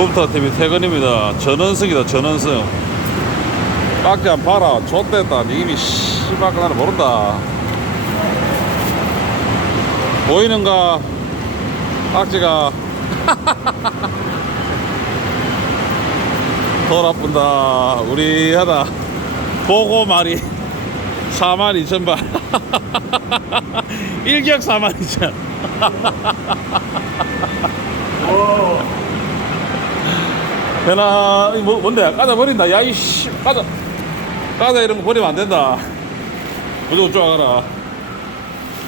굽타 TV 퇴근입니다. 전원승이다, 전원승. 깍지 안 봐라. 좆됐다. 님이 씨발 나를 모른다. 보이는가? 깍지가. 돌아뿐다. 우리 하다. 보고 말이 4만 2천 발. 일격 4만 2천. 배나 뭐 뭔데 까자 버린다 야 이씨 까자 까자 이런 거 버리면 안 된다 무조건 쫓아가라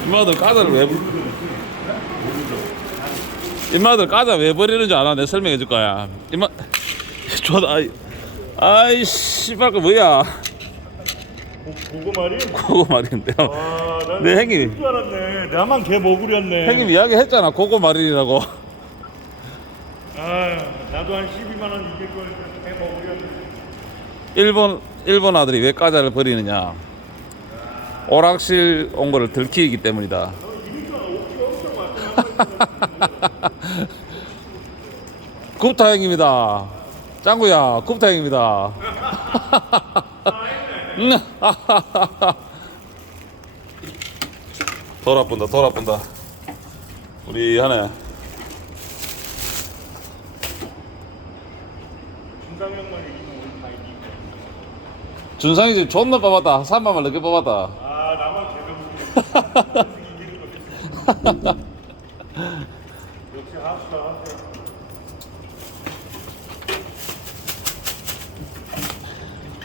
임마들 까자를 왜 버- 임마들 까자 왜 버리는 줄 알아? 내가 설명해 줄 거야 임마 좋다 아이 아이 씨발 그 뭐야? 그거 말인데 아, 네, 형님. 줄 알았네. 나만 개 먹으렸네. 형님 이야기 했잖아 고고 말이라고 아, 나도 한 12만 원 이길 개 먹으렸네. 일본 일본 아들이 왜 까자를 버리느냐? 오락실 온 거를 들키기 때문이다. 굽타 형입니다. 짱구야 굽타 형입니다. 음. 돌아본다 돌아본다. 우리 하네 이기면 다. 준상이 지금 존나 뽑았다 3만만 늦게 뽑았다 아, 나만. 이기는 거. 역시 하수다 하수.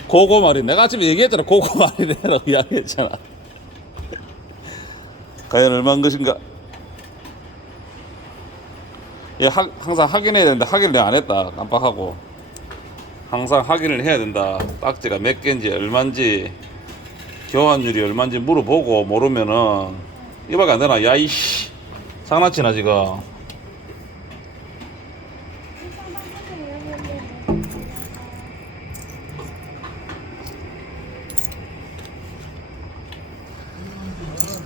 고고 말이 내가 아침에 얘기했잖아 고고 말이래라고 이야기했잖아 과연 얼마인 것인가 얘 하, 항상 확인해야 되는데 확인을 내가 안 했다 깜빡하고 항상 확인을 해야 된다. 딱지가 몇 개인지 얼마인지 교환율이 얼마인지 물어보고 모르면은 이밖에 안 되나 야이씨. 장난치나 지금.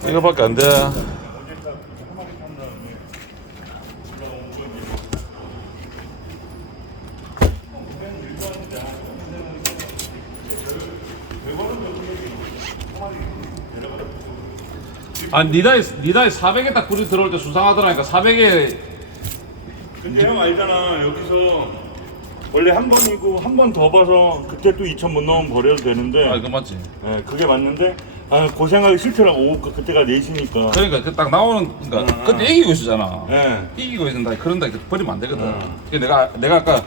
이거밖에 안 돼. 아, 니다이 니다이 400에 딱 불이 들어올 때 수상하더라니까 400에 근데 형 알잖아. 여기서 원래 한 번이고 한 번 더 봐서 그때 또 2천 못 넣으면 버려도 되는데. 아, 이거 맞지? 네, 그게 맞는데 아, 고생하기 싫더라고. 그, 그때가 4시니까. 그러니까 그 딱 나오는 그러니까 아. 그때 이기고 있었잖아. 네. 이기고 있는다. 그런다 버리면 안 되거든. 음. 그게 내가 내가 아까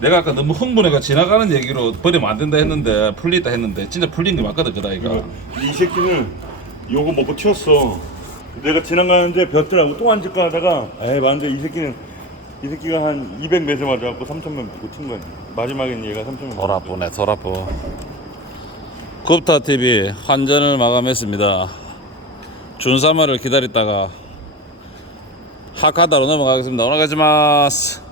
내가 아까 너무 흥분해가 지나가는 얘기로 버리면 안 된다 했는데 풀리다 했는데 진짜 풀린 게 맞거든 이거. 이거, 이 새끼는 요거 먹고 튀었어. 내가 지나가는데 벼더라고 또 앉을까 하다가 에이 맞는데 이 새끼는 이 새끼가 한 200매세 맞아갖고 3천만 먹고 튄 거야. 마지막엔 얘가 3천만. 돌아보네 돌아보. 굽타 TV 환전을 마감했습니다. 준사마를 기다렸다가 하카다로 넘어가겠습니다. 오나가지마스.